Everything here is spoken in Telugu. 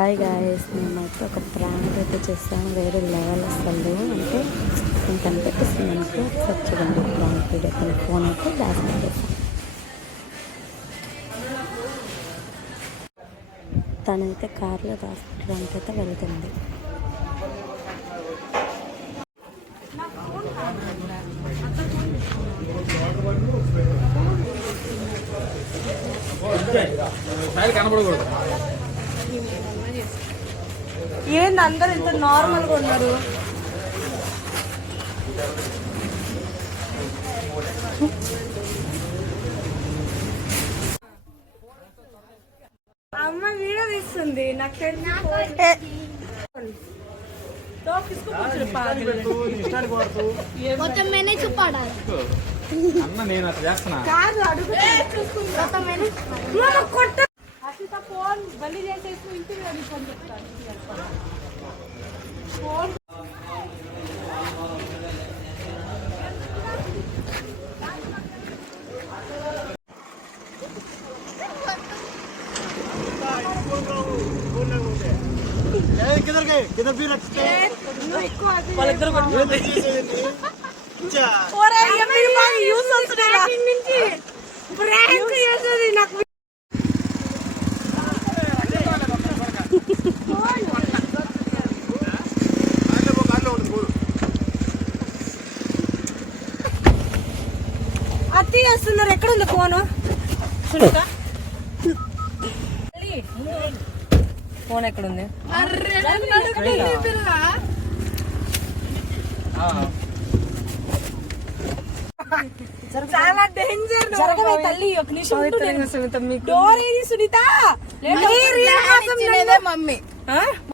హాయ్ గాయస్, నేనైతే ఒక ప్రాంక్ అయితే చేస్తాను. వేరే లెవెల్ అసలు అంటే నేను కనిపెట్టిస్తుంది అనుకో. ఒకసారి చూడండి ప్రాంక్ వీడియో. తన ఫోన్ అయితే బ్యాక్ చేస్తాను. తనైతే కార్లో రాసుకోవడానికి అయితే వెళ్తుంది. ఏంది అందరు ఇంత నార్మల్ గా ఉన్నారు? అమ్మ వీడియో తీస్తుంది. నాకు మొత్తం మేనే చూపాడాలి అన్న నేను అట్లా చేస్తున్నా కాదు అడుగు మొత్తం మేనే కొట్ట అసిత ఫోన్ బలి చేసేసి ఇంటికి వెళ్ళిపోని చెప్తాను. ఫోన్ किधर भी रखते हैं వాళ్ళిద్దరు ఒరే ఏమీ బాగా యూస్ అవుతుందిరా నుంచి ప్రాంక్ చేసేది నాకు. అత్తి చేస్తున్నారు. ఎక్కడ ఉంది ఫోను? ఫోన్ ఎక్కడుంది? చాలా డేంజర్. జరగవే తల్లి, ఒక నిమిషం. డోర్ ఏది సునీత? మమ్మీ